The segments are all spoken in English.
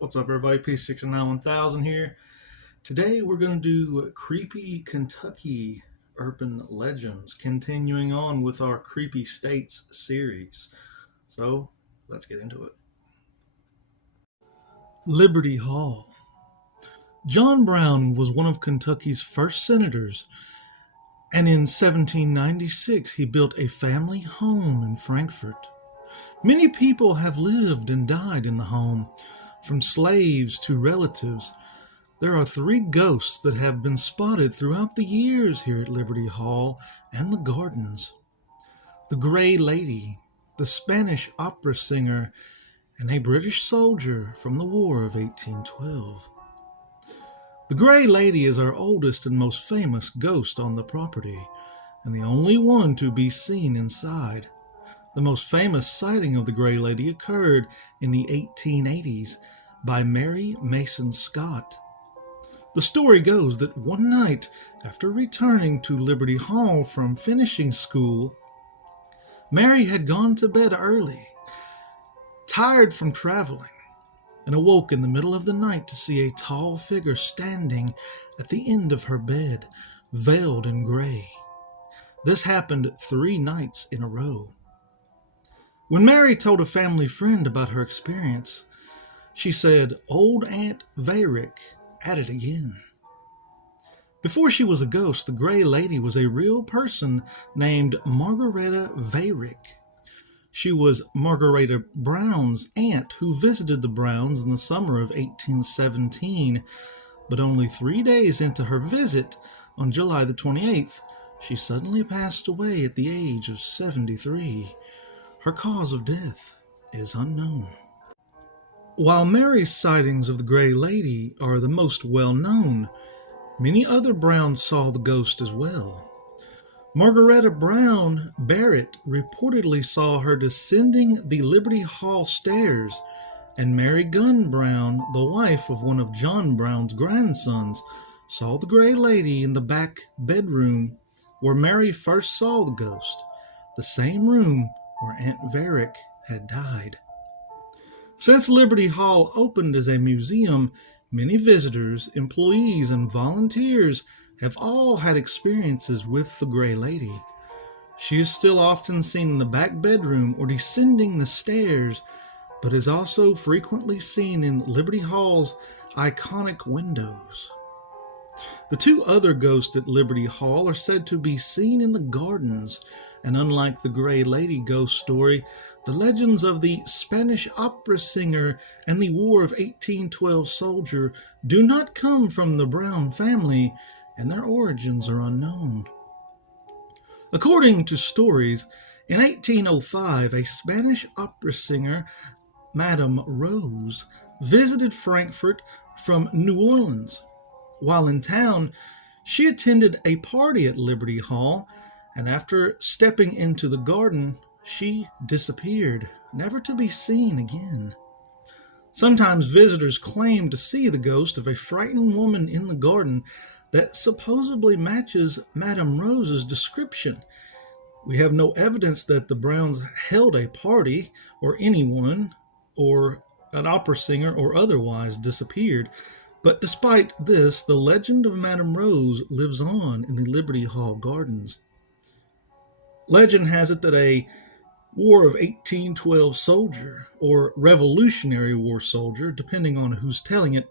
What's up, everybody? P691,000 here. Today we're going to do creepy Kentucky urban legends, continuing on with our Creepy States series. So let's get into it. Liberty Hall. John Brown was one of Kentucky's first senators, and in 1796 he built a family home in Frankfort. Many people have lived and died in the home, from slaves to relatives. There are 3 ghosts that have been spotted throughout the years here at Liberty Hall and the gardens. The Gray Lady, the Spanish opera singer, and a British soldier from the War of 1812. The Gray Lady is our oldest and most famous ghost on the property, and the only one to be seen inside. The most famous sighting of the Gray Lady occurred in the 1880s by Mary Mason Scott. The story goes that one night, after returning to Liberty Hall from finishing school, Mary had gone to bed early, tired from traveling, and awoke in the middle of the night to see a tall figure standing at the end of her bed, veiled in gray. This happened 3 nights in a row. When Mary told a family friend about her experience, she said, "Old Aunt Varick at it again." Before she was a ghost, the Gray Lady was a real person named Margaretta Varick. She was Margaretta Brown's aunt who visited the Browns in the summer of 1817, but only 3 days into her visit, on July the 28th, she suddenly passed away at the age of 73. Her cause of death is unknown. While Mary's sightings of the Gray Lady are the most well-known, many other Browns saw the ghost as well. Margaretta Brown Barrett reportedly saw her descending the Liberty Hall stairs, and Mary Gunn Brown, the wife of one of John Brown's grandsons, saw the Gray Lady in the back bedroom where Mary first saw the ghost, the same room where Aunt Varick had died. Since Liberty Hall opened as a museum, many visitors, employees, and volunteers have all had experiences with the Gray Lady. She is still often seen in the back bedroom or descending the stairs, but is also frequently seen in Liberty Hall's iconic windows. The 2 other ghosts at Liberty Hall are said to be seen in the gardens, and unlike the Gray Lady ghost story, the legends of the Spanish opera singer and the War of 1812 soldier do not come from the Brown family, and their origins are unknown. According to stories, in 1805, a Spanish opera singer, Madame Rose, visited Frankfort from New Orleans. While in town, she attended a party at Liberty Hall, and after stepping into the garden, she disappeared, never to be seen again. Sometimes visitors claim to see the ghost of a frightened woman in the garden that supposedly matches Madame Rose's description. We have no evidence that the Browns held a party, or anyone, or an opera singer or otherwise disappeared. But despite this, the legend of Madame Rose lives on in the Liberty Hall gardens. Legend has it that a War of 1812 soldier, or Revolutionary War soldier, depending on who's telling it,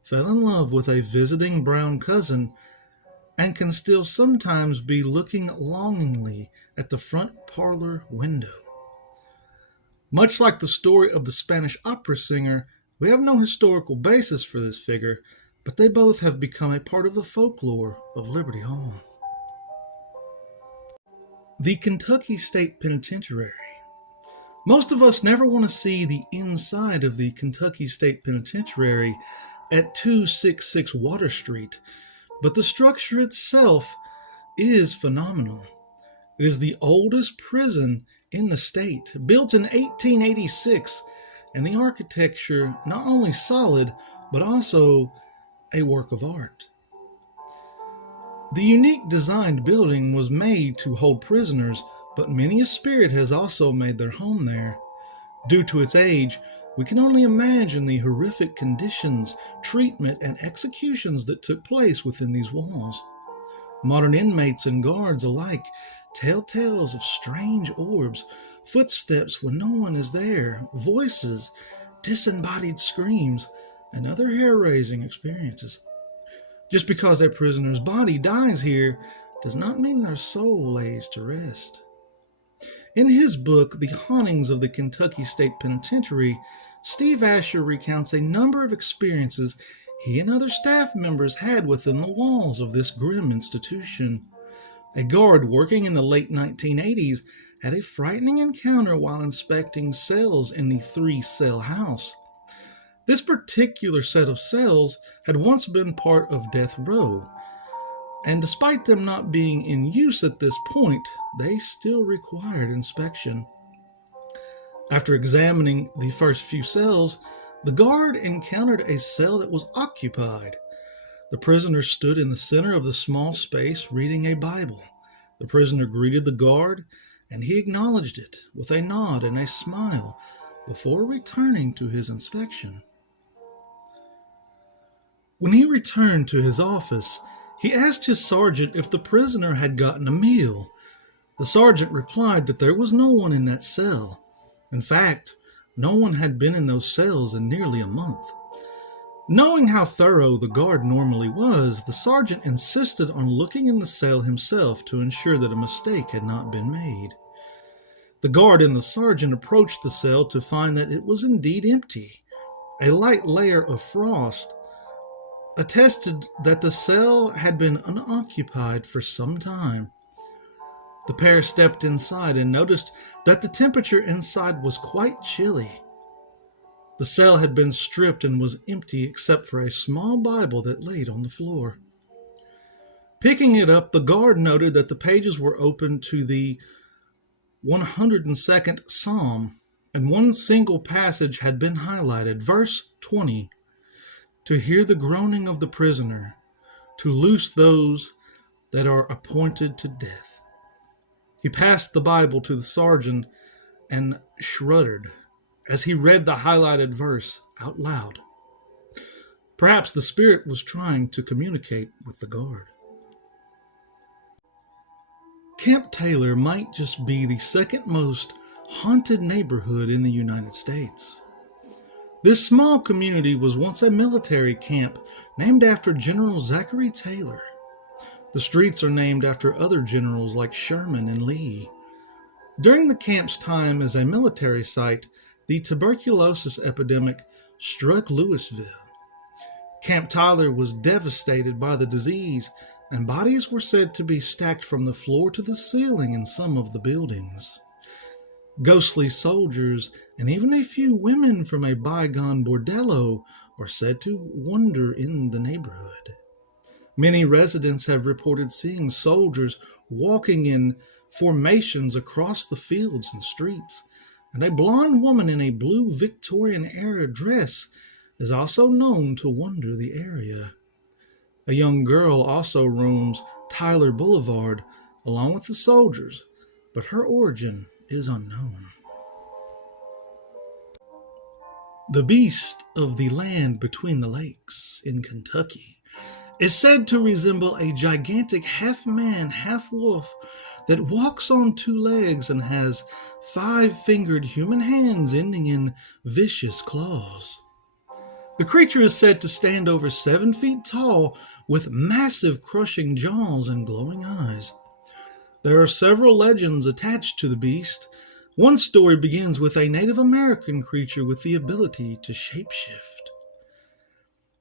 fell in love with a visiting Brown cousin and can still sometimes be looking longingly at the front parlor window. Much like the story of the Spanish opera singer, we have no historical basis for this figure, but they both have become a part of the folklore of Liberty Hall. The Kentucky State Penitentiary. Most of us never want to see the inside of the Kentucky State Penitentiary at 266 Water Street, but the structure itself is phenomenal. It is the oldest prison in the state, built in 1886, and the architecture not only solid, but also a work of art. The unique designed building was made to hold prisoners, but many a spirit has also made their home there. Due to its age, We can only imagine the horrific conditions, treatment, and executions that took place within these walls. Modern inmates and guards alike tell tales of strange orbs, footsteps when no one is there, voices, disembodied screams, and other hair-raising experiences. Just because a prisoner's body dies here does not mean their soul lays to rest. In his book, The Hauntings of the Kentucky State Penitentiary, Steve Asher recounts a number of experiences he and other staff members had within the walls of this grim institution. A guard working in the late 1980s had a frightening encounter while inspecting cells in the 3-cell house. This particular set of cells had once been part of death row, and despite them not being in use at this point, they still required inspection. After examining the first few cells, the guard encountered a cell that was occupied. The prisoner stood in the center of the small space reading a Bible. The prisoner greeted the guard, and he acknowledged it with a nod and a smile before returning to his inspection. When he returned to his office, he asked his sergeant if the prisoner had gotten a meal. The sergeant replied that there was no one in that cell. In fact, no one had been in those cells in nearly a month. Knowing how thorough the guard normally was, the sergeant insisted on looking in the cell himself to ensure that a mistake had not been made. The guard and the sergeant approached the cell to find that it was indeed empty. A light layer of frost attested that the cell had been unoccupied for some time. The pair stepped inside and noticed that the temperature inside was quite chilly. The cell had been stripped and was empty except for a small Bible that laid on the floor. Picking it up, the guard noted that the pages were open to the 102nd Psalm, and one single passage had been highlighted, verse 20, "To hear the groaning of the prisoner, to loose those that are appointed to death." He passed the Bible to the sergeant and shuddered as he read the highlighted verse out loud. Perhaps the spirit was trying to communicate with the guard. Camp Taylor might just be the second most haunted neighborhood in the United States. This small community was once a military camp named after General Zachary Taylor. The streets are named after other generals like Sherman and Lee. During the camp's time as a military site, the tuberculosis epidemic struck Louisville. Camp Tyler was devastated by the disease, and bodies were said to be stacked from the floor to the ceiling in some of the buildings. Ghostly soldiers and even a few women from a bygone bordello are said to wander in the neighborhood. Many residents have reported seeing soldiers walking in formations across the fields and streets, and a blonde woman in a blue Victorian-era dress is also known to wander the area. A young girl also roams Tyler Boulevard along with the soldiers, but her origin is unknown. The beast of the land between the lakes in Kentucky is said to resemble a gigantic half-man, half-wolf that walks on 2 legs and has 5-fingered human hands ending in vicious claws. The creature is said to stand over 7 feet tall with massive crushing jaws and glowing eyes. There are several legends attached to the beast. One story begins with a Native American creature with the ability to shapeshift.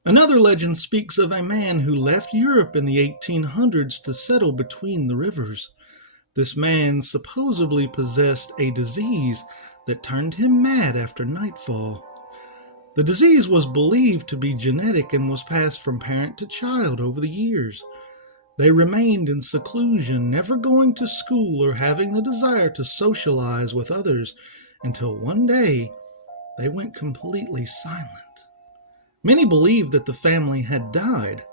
Another legend speaks of a man who left Europe in the 1800s to settle between the rivers. This man supposedly possessed a disease that turned him mad after nightfall. The disease was believed to be genetic and was passed from parent to child over the years. They remained in seclusion, never going to school or having the desire to socialize with others until one day they went completely silent. Many believed that the family had died.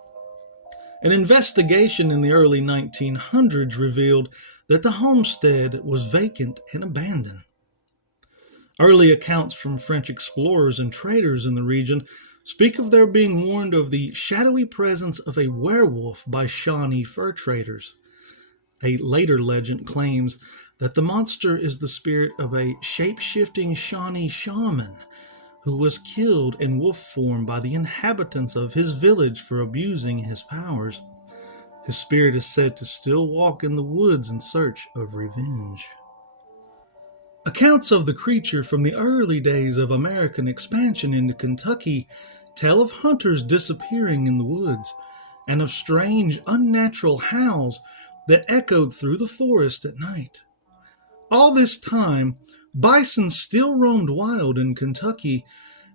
An investigation in the early 1900s revealed that the homestead was vacant and abandoned. Early accounts from French explorers and traders in the region speak of their being warned of the shadowy presence of a werewolf by Shawnee fur traders. A later legend claims that the monster is the spirit of a shape-shifting Shawnee shaman who was killed in wolf form by the inhabitants of his village for abusing his powers. His spirit is said to still walk in the woods in search of revenge. Accounts of the creature from the early days of American expansion into Kentucky tell of hunters disappearing in the woods and of strange, unnatural howls that echoed through the forest at night. All this time, bison still roamed wild in Kentucky,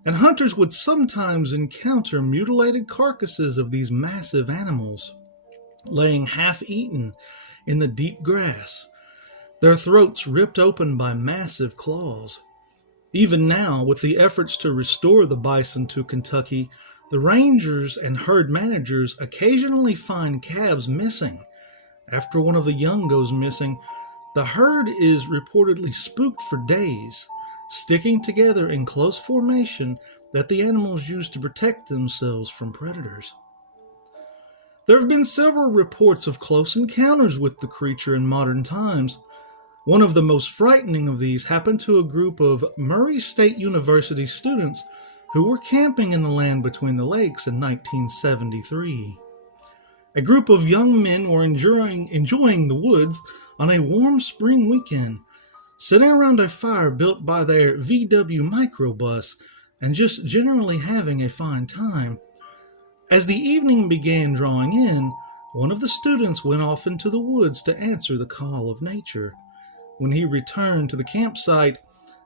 and hunters would sometimes encounter mutilated carcasses of these massive animals, laying half-eaten in the deep grass, their throats ripped open by massive claws. Even now, with the efforts to restore the bison to Kentucky, the rangers and herd managers occasionally find calves missing. After one of the young goes missing, the herd is reportedly spooked for days, sticking together in close formation that the animals use to protect themselves from predators. There have been several reports of close encounters with the creature in modern times. One of the most frightening of these happened to a group of Murray State University students who were camping in the land between the lakes in 1973. A group of young men were enjoying the woods on a warm spring weekend, sitting around a fire built by their VW microbus and just generally having a fine time. As the evening began drawing in, one of the students went off into the woods to answer the call of nature. When he returned to the campsite,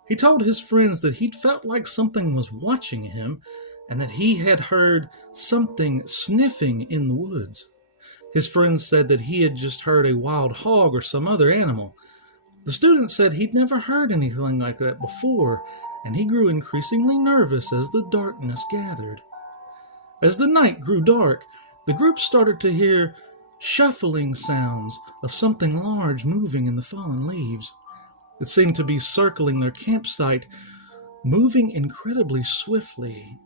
he told his friends that he'd felt like something was watching him and that he had heard something sniffing in the woods. His friends said that he had just heard a wild hog or some other animal. The student said he'd never heard anything like that before, and he grew increasingly nervous as the darkness gathered. As the night grew dark, the group started to hear shuffling sounds of something large moving in the fallen leaves. It seemed to be circling their campsite, moving incredibly swiftly.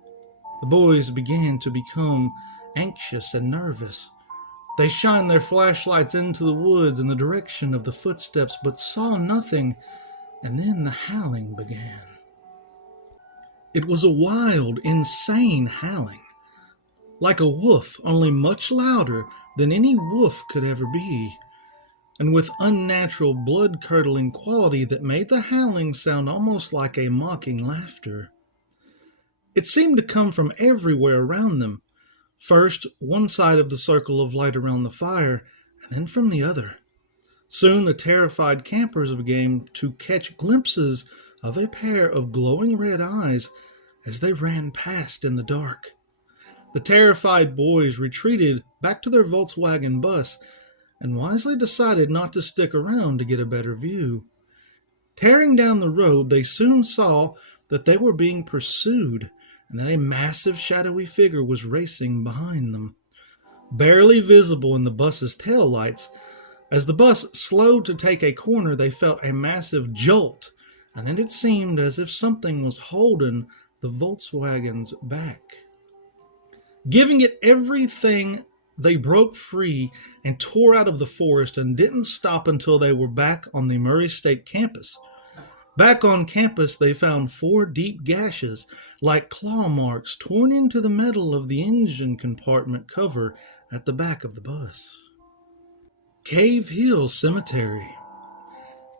The boys began to become anxious and nervous. They shined their flashlights into the woods in the direction of the footsteps, but saw nothing, and then the howling began. It was a wild, insane howling, like a wolf, only much louder than any wolf could ever be, and with unnatural blood-curdling quality that made the howling sound almost like a mocking laughter. It seemed to come from everywhere around them, first one side of the circle of light around the fire, and then from the other. Soon the terrified campers began to catch glimpses of a pair of glowing red eyes as they ran past in the dark. The terrified boys retreated back to their Volkswagen bus and wisely decided not to stick around to get a better view. Tearing down the road, they soon saw that they were being pursued and that a massive shadowy figure was racing behind them. Barely visible in the bus's taillights, as the bus slowed to take a corner, they felt a massive jolt, and then it seemed as if something was holding the Volkswagen's back. Giving it everything, they broke free and tore out of the forest and didn't stop until they were back on the Murray State campus. Back on campus, they found 4 deep gashes, like claw marks, torn into the metal of the engine compartment cover at the back of the bus. Cave Hill Cemetery.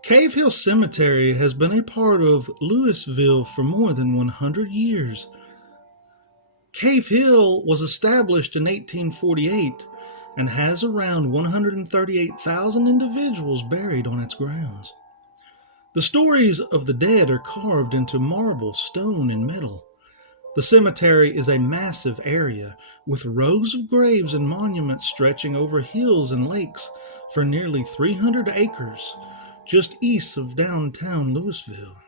Cave Hill Cemetery has been a part of Louisville for more than 100 years. Cave Hill was established in 1848 and has around 138,000 individuals buried on its grounds. The stories of the dead are carved into marble, stone, and metal. The cemetery is a massive area with rows of graves and monuments stretching over hills and lakes for nearly 300 acres just east of downtown Louisville.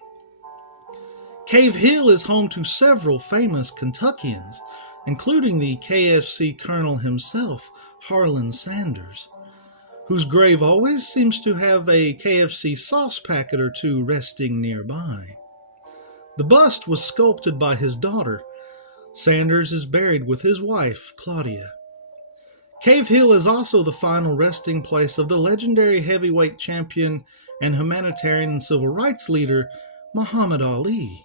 Cave Hill is home to several famous Kentuckians, including the KFC colonel himself, Harlan Sanders, whose grave always seems to have a KFC sauce packet or two resting nearby. The bust was sculpted by his daughter. Sanders is buried with his wife, Claudia. Cave Hill is also the final resting place of the legendary heavyweight champion and humanitarian and civil rights leader, Muhammad Ali.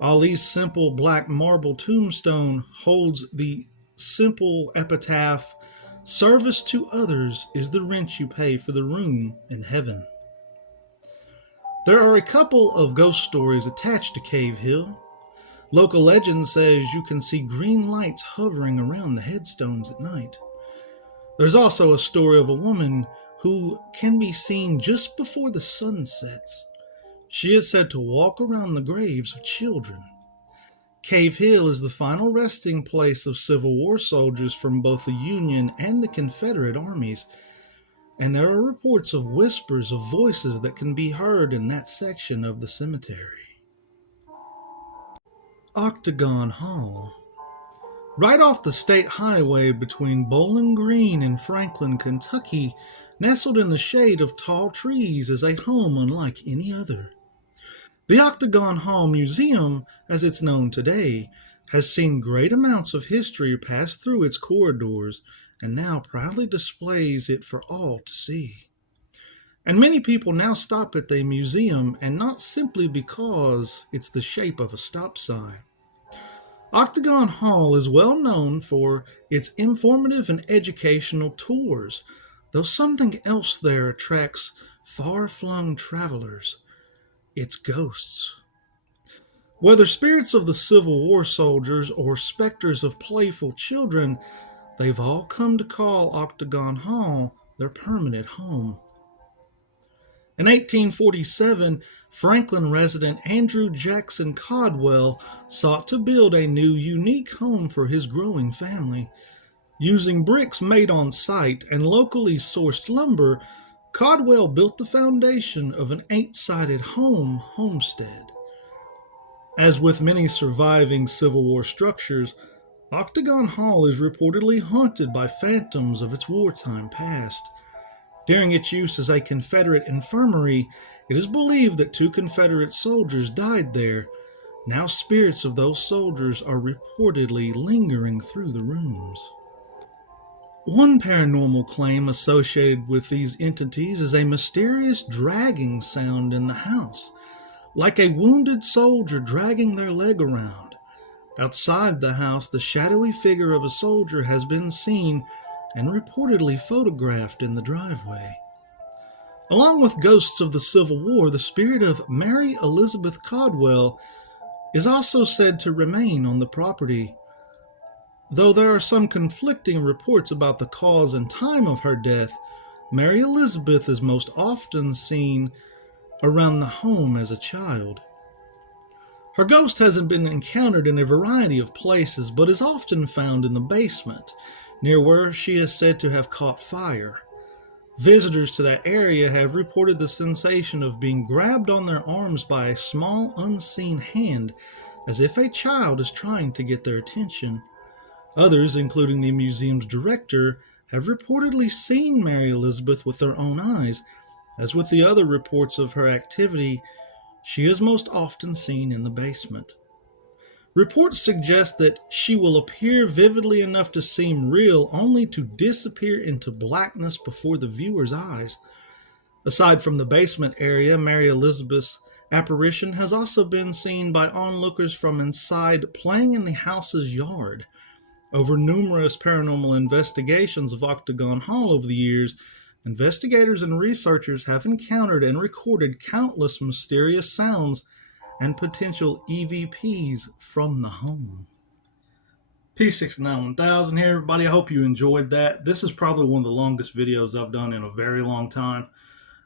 Ali's simple black marble tombstone holds the simple epitaph, "Service to others is the rent you pay for the room in heaven." There are a couple of ghost stories attached to Cave Hill. Local legend says you can see green lights hovering around the headstones at night. There's also a story of a woman who can be seen just before the sun sets. She is said to walk around the graves of children. Cave Hill is the final resting place of Civil War soldiers from both the Union and the Confederate armies, and there are reports of whispers of voices that can be heard in that section of the cemetery. Octagon Hall. Right off the state highway between Bowling Green and Franklin, Kentucky, nestled in the shade of tall trees, is a home unlike any other. The Octagon Hall Museum, as it's known today, has seen great amounts of history pass through its corridors and now proudly displays it for all to see. And many people now stop at the museum, and not simply because it's the shape of a stop sign. Octagon Hall is well known for its informative and educational tours, though something else there attracts far-flung travelers: its ghosts. Whether spirits of the Civil War soldiers or specters of playful children, they've all come to call Octagon Hall their permanent home. In 1847, Franklin resident Andrew Jackson Codwell sought to build a new, unique home for his growing family. Using bricks made on site and locally sourced lumber, Codwell built the foundation of an 8-sided homestead. As with many surviving Civil War structures, Octagon Hall is reportedly haunted by phantoms of its wartime past. During its use as a Confederate infirmary, it is believed that 2 Confederate soldiers died there. Now spirits of those soldiers are reportedly lingering through the rooms. One paranormal claim associated with these entities is a mysterious dragging sound in the house, like a wounded soldier dragging their leg around. Outside the house, the shadowy figure of a soldier has been seen and reportedly photographed in the driveway. Along with ghosts of the Civil War, the spirit of Mary Elizabeth Codwell is also said to remain on the property. Though there are some conflicting reports about the cause and time of her death, Mary Elizabeth is most often seen around the home as a child. Her ghost hasn't been encountered in a variety of places, but is often found in the basement, near where she is said to have caught fire. Visitors to that area have reported the sensation of being grabbed on their arms by a small, unseen hand, as if a child is trying to get their attention. Others, including the museum's director, have reportedly seen Mary Elizabeth with their own eyes. As with the other reports of her activity, she is most often seen in the basement. Reports suggest that she will appear vividly enough to seem real, only to disappear into blackness before the viewer's eyes. Aside from the basement area, Mary Elizabeth's apparition has also been seen by onlookers from inside, playing in the house's yard. Over numerous paranormal investigations of Octagon Hall over the years, investigators and researchers have encountered and recorded countless mysterious sounds and potential EVPs from the home. P691,000 here, everybody. I hope you enjoyed that. This is probably one of the longest videos I've done in a very long time.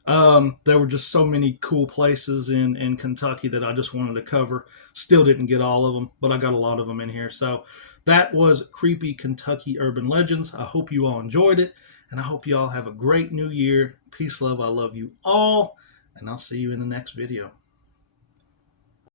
There were just so many cool places in Kentucky that I just wanted to cover. Still didn't get all of them, but I got a lot of them in here. So that was Creepy Kentucky Urban Legends. I hope you all enjoyed it, and I hope you all have a great new year. Peace, love, I love you all, and I'll see you in the next video.